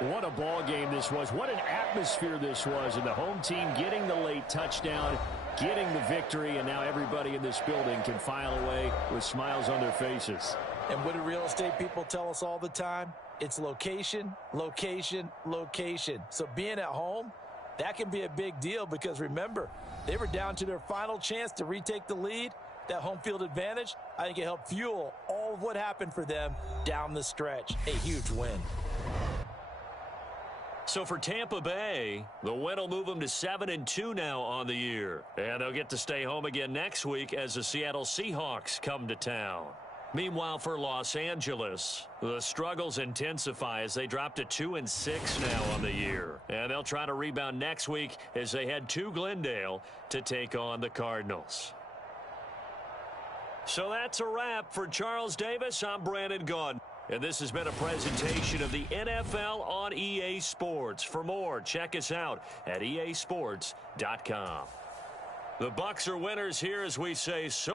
What a ball game this was. What an atmosphere this was. And the home team getting the late touchdown, getting the victory, and now everybody in this building can file away with smiles on their faces. And what do real estate people tell us all the time? It's location, location, location. So being at home, that can be a big deal because remember, they were down to their final chance to retake the lead. That home field advantage, I think it helped fuel all of what happened for them down the stretch. A huge win. So for Tampa Bay, the win will move them to 7-2 now on the year. And they'll get to stay home again next week as the Seattle Seahawks come to town. Meanwhile, for Los Angeles, the struggles intensify as they drop to 2-6 now on the year. And they'll try to rebound next week as they head to Glendale to take on the Cardinals. So that's a wrap. For Charles Davis, I'm Brandon Gaudin. And this has been a presentation of the NFL on EA Sports. For more, check us out at easports.com. The Bucs are winners here as we say so.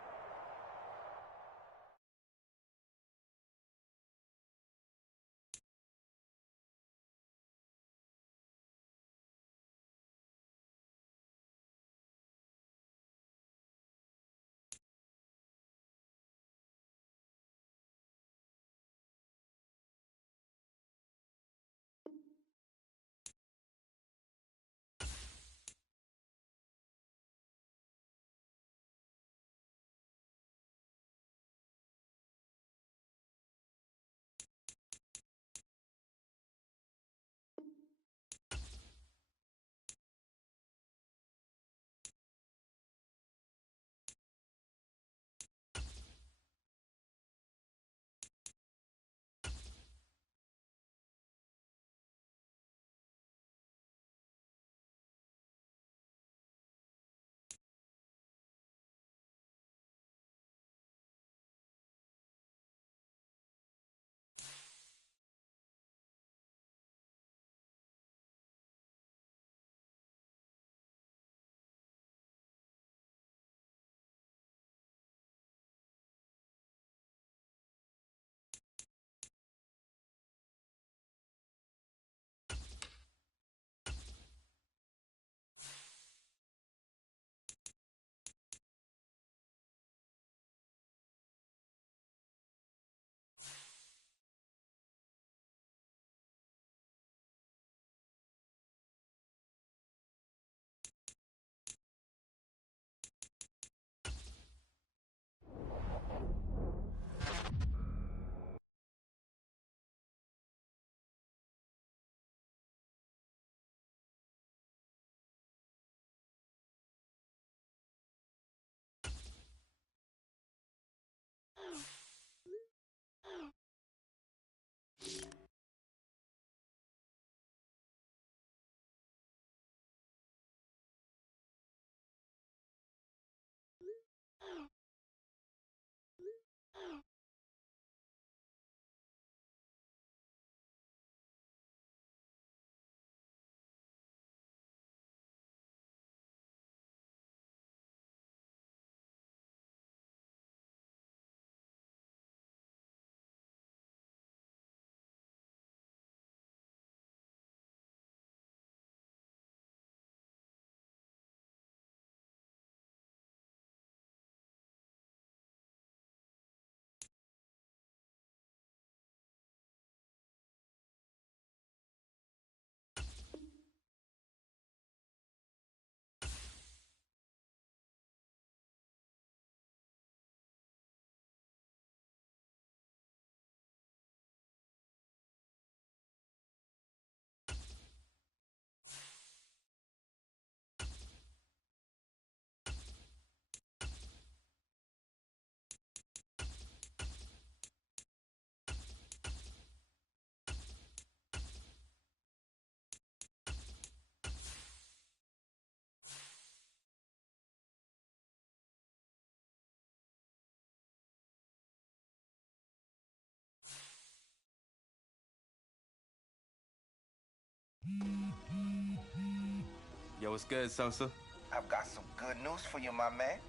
Yo, what's good, Sosa? I've got some good news for you, my man.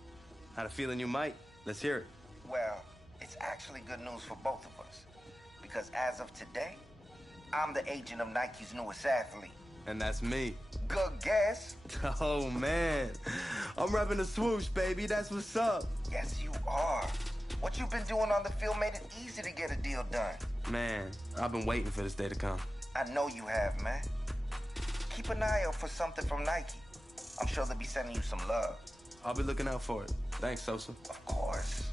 Had a feeling you might. Let's hear it. Well, it's actually good news for both of us. Because as of today, I'm the agent of Nike's newest athlete. And that's me. Good guess. Oh, man. I'm repping the swoosh, baby. That's what's up. Yes, you are. What you've been doing on the field made it easy to get a deal done. Man, I've been waiting for this day to come. I know you have, man. Keep an eye out for something from Nike. I'm sure they'll be sending you some love. I'll be looking out for it. Thanks, Sosa. Of course.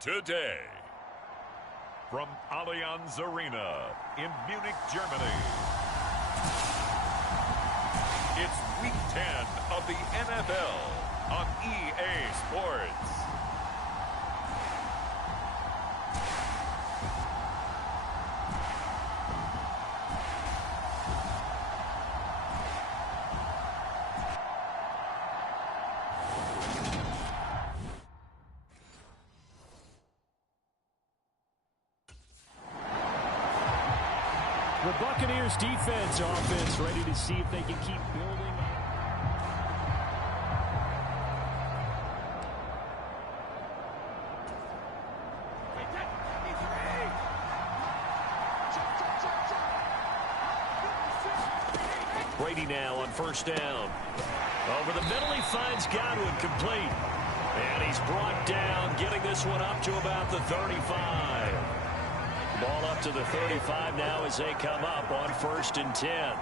Today, from Allianz Arena in Munich, Germany, it's Week 10 of the NFL on EA Sports. The Buccaneers defense, offense ready to see if they can keep building. Brady now on first down. Over the middle, he finds Godwin complete. And he's brought down, getting this one up to about the 35. Ball up to the 35 now as they come up on 1st and 10.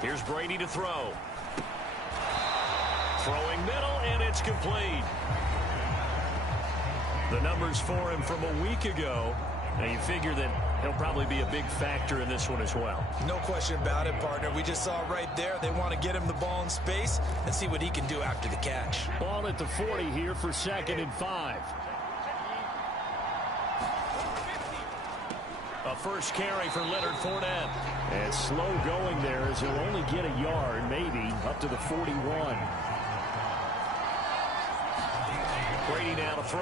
Here's Brady to throw. Throwing middle, and it's complete. The numbers for him from a week ago. Now you figure that he'll probably be a big factor in this one as well. No question about it, partner. We just saw it right there. They want to get him the ball in space and see what he can do after the catch. Ball at the 40 here for 2nd and 5. A first carry for Leonard Fournette. And slow going there as he'll only get a yard, maybe, up to the 41. Brady now to throw.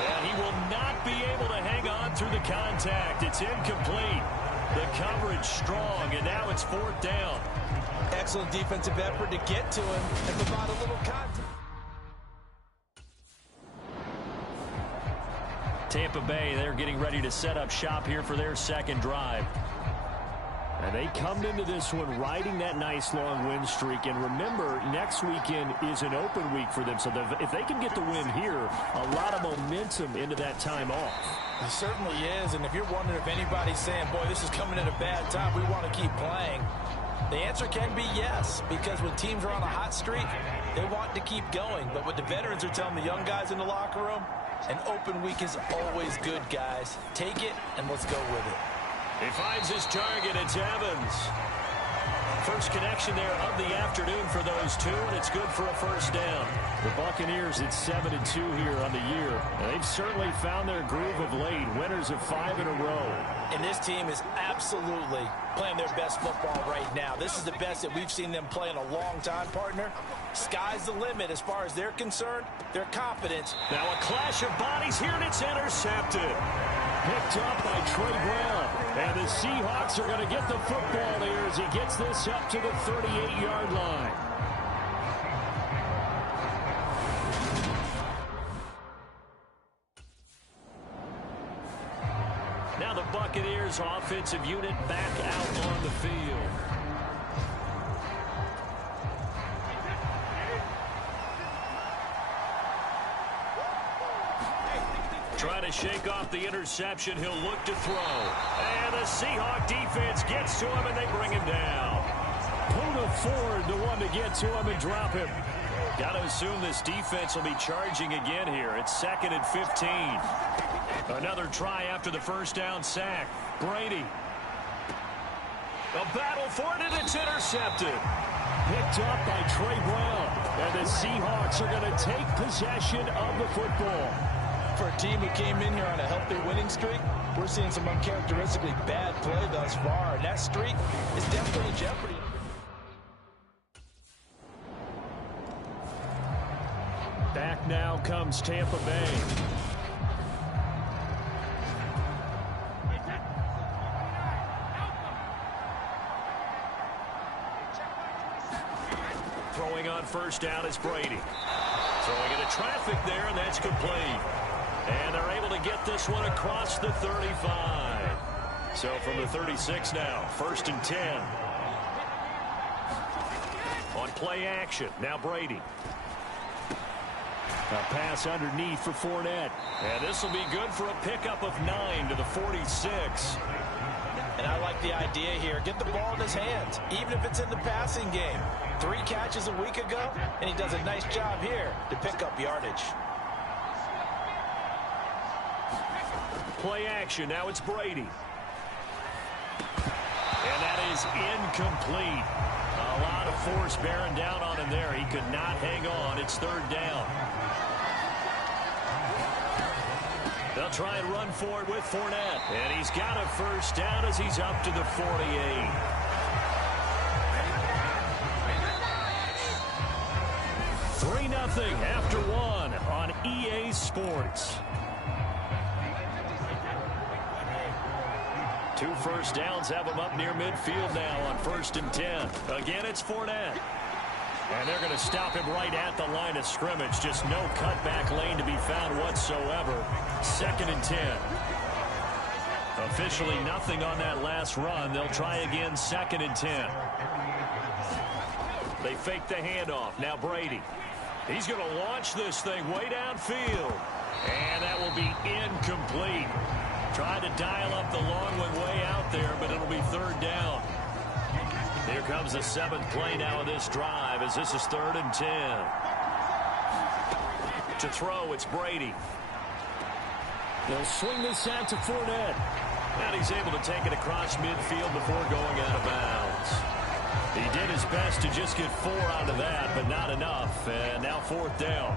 And he will not be able to hang on through the contact. It's incomplete. The coverage strong, and now it's 4th down. Excellent defensive effort to get to him and provide a little contact. Tampa Bay, they're getting ready to set up shop here for their second drive. And they come into this one riding that nice long win streak. And remember, next weekend is an open week for them. So if they can get the win here, a lot of momentum into that time off. It certainly is. And if you're wondering if anybody's saying, boy, this is coming at a bad time, we want to keep playing, the answer can be yes. Because when teams are on a hot streak, they want to keep going. But what the veterans are telling the young guys in the locker room, an open week is always good, guys. Take it, and let's go with it. He finds his target. It's Evans. First connection there of the afternoon for those two, and it's good for a first down. The Buccaneers at 7-2 here on the year. And they've certainly found their groove of late. Winners of 5 in a row. And this team is absolutely playing their best football right now. This is the best that we've seen them play in a long time, partner. Sky's the limit as far as they're concerned. Their confidence. Now a clash of bodies here, and it's intercepted. Picked up by Trey Brown. And the Seahawks are going to get the football here as he gets this up to the 38-yard line. Now the Buccaneers offensive unit back out on the field. Trying to shake off the interception. He'll look to throw. And the Seahawk defense gets to him, and they bring him down. Pulled Ford, the one to get to him and drop him. Got to assume this defense will be charging again here. It's 2nd and 15. Another try after the first down sack. Brady. A battle for it, and it's intercepted. Picked up by Trey Brown. And the Seahawks are going to take possession of the football. For a team who came in here on a healthy winning streak, we're seeing some uncharacteristically bad play thus far, and that streak is definitely in jeopardy. Back now comes Tampa Bay. Throwing on first down is Brady. Throwing into traffic there, and that's complete. And they're able to get this one across the 35. So from the 36 now, 1st and 10. On play action, now Brady. A pass underneath for Fournette. And this will be good for a pickup of 9 to the 46. And I like the idea here. Get the ball in his hands, even if it's in the passing game. 3 catches a week ago, and he does a nice job here to pick up yardage. Play action. Now it's Brady. And that is incomplete. A lot of force bearing down on him there. He could not hang on. It's 3rd down. They'll try and run for it with Fournette. And he's got a first down as he's up to the 48. Nothing after 1 on EA Sports. 2 first downs have them up near midfield now on 1st and 10. Again, it's Fournette. And they're going to stop him right at the line of scrimmage. Just no cutback lane to be found whatsoever. 2nd and 10. Officially nothing on that last run. They'll try again, 2nd and 10. They fake the handoff. Now Brady. He's going to launch this thing way downfield. And that will be incomplete. Tried to dial up the long one way out there, but it'll be 3rd down. Here comes the 7th play now of this drive as this is 3rd and 10. To throw, it's Brady. They'll swing this out to Fournette. And he's able to take it across midfield before going out of bounds. He did his best to just get 4 out of that, but not enough. And now 4th down.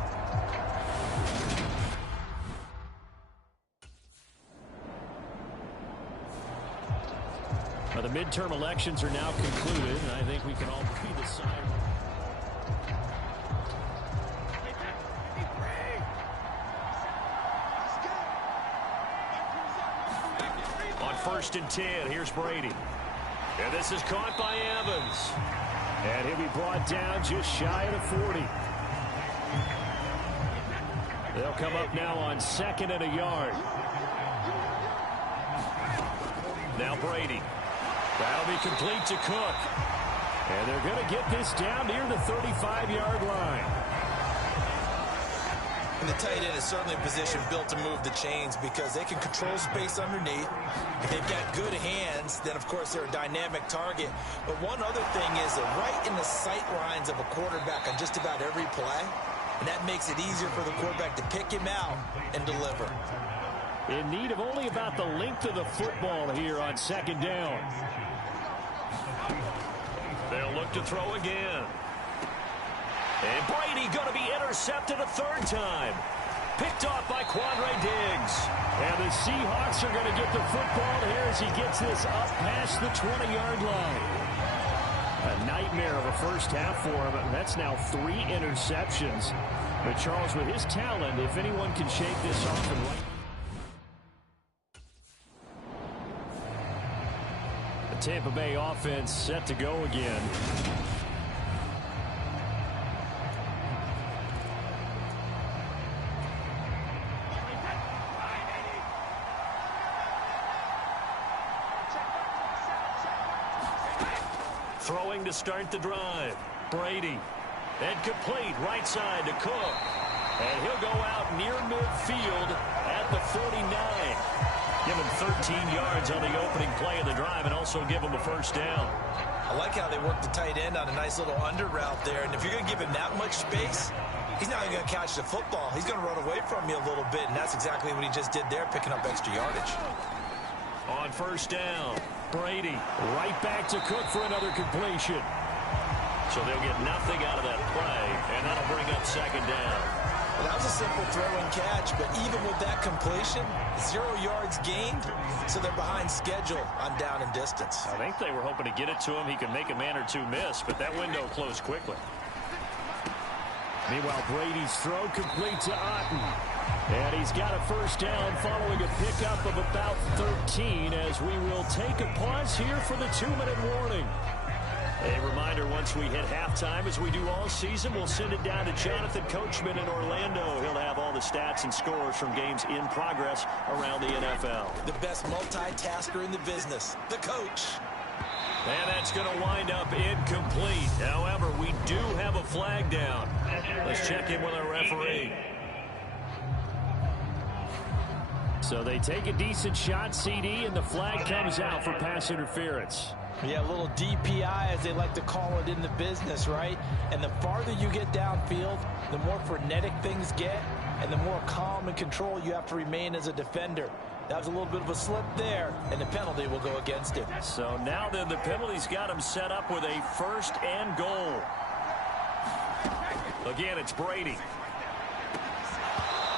Well, the midterm elections are now concluded, and I think we can all breathe a sigh. 1st and 10. Here's Brady. And this is caught by Evans. And he'll be brought down just shy of the 40. They'll come up now on 2nd and a yard. Now Brady. That'll be complete to Cook. And they're going to get this down near the 35-yard line. And the tight end is certainly a position built to move the chains because they can control space underneath. If they've got good hands, then, of course, they're a dynamic target. But one other thing is they're right in the sight lines of a quarterback on just about every play. And that makes it easier for the quarterback to pick him out and deliver. In need of only about the length of the football here on 2nd down. They'll look to throw again. And Brady going to be intercepted a 3rd time. Picked off by Quandre Diggs. And the Seahawks are going to get the football here as he gets this up past the 20-yard line. A nightmare of a first half for him. That's now 3 interceptions. But Charles, with his talent, if anyone can shake this off and right. The Tampa Bay offense set to go again. Throwing to start the drive. Brady. And complete right side to Cook. And he'll go out near midfield at the 49. Give him 13 yards on the opening play of the drive and also give him a 1st down. I like how they work the tight end on a nice little under route there. And if you're going to give him that much space, he's not even going to catch the football. He's going to run away from you a little bit, and that's exactly what he just did there, picking up extra yardage. On 1st down, Brady right back to Cook for another completion. So they'll get nothing out of that play, and that'll bring up 2nd down. Well, that was a simple throw and catch, but even with that completion, 0 yards gained, so they're behind schedule on down and distance. I think they were hoping to get it to him. He could make a man or two miss, but that window closed quickly. Meanwhile, Brady's throw complete to Otten. And he's got a 1st down following a pickup of about 13 as we will take a pause here for the 2-minute warning. A reminder, once we hit halftime, as we do all season, we'll send it down to Jonathan Coachman in Orlando. He'll have all the stats and scores from games in progress around the NFL. The best multitasker in the business, the coach. And that's going to wind up incomplete. However, we do have a flag down. Let's check in with our referee. So they take a decent shot, CD, and the flag comes out for pass interference. Yeah, a little DPI, as they like to call it in the business, right? And the farther you get downfield, the more frenetic things get, and the more calm and control you have to remain as a defender. That was a little bit of a slip there, and the penalty will go against him. So now then, the penalty's got him set up with a 1st and goal. Again, it's Brady.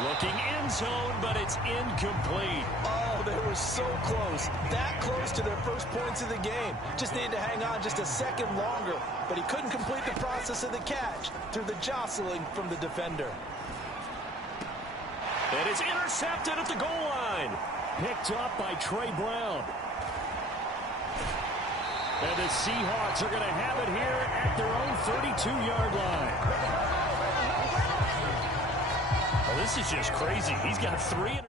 Looking end zone, but it's incomplete. Oh, they were so close. That close to their first points of the game. Just needed to hang on just a second longer. But he couldn't complete the process of the catch through the jostling from the defender. And it's intercepted at the goal line. Picked up by Trey Brown. And the Seahawks are going to have it here at their own 32-yard line. This is just crazy. He's got 3.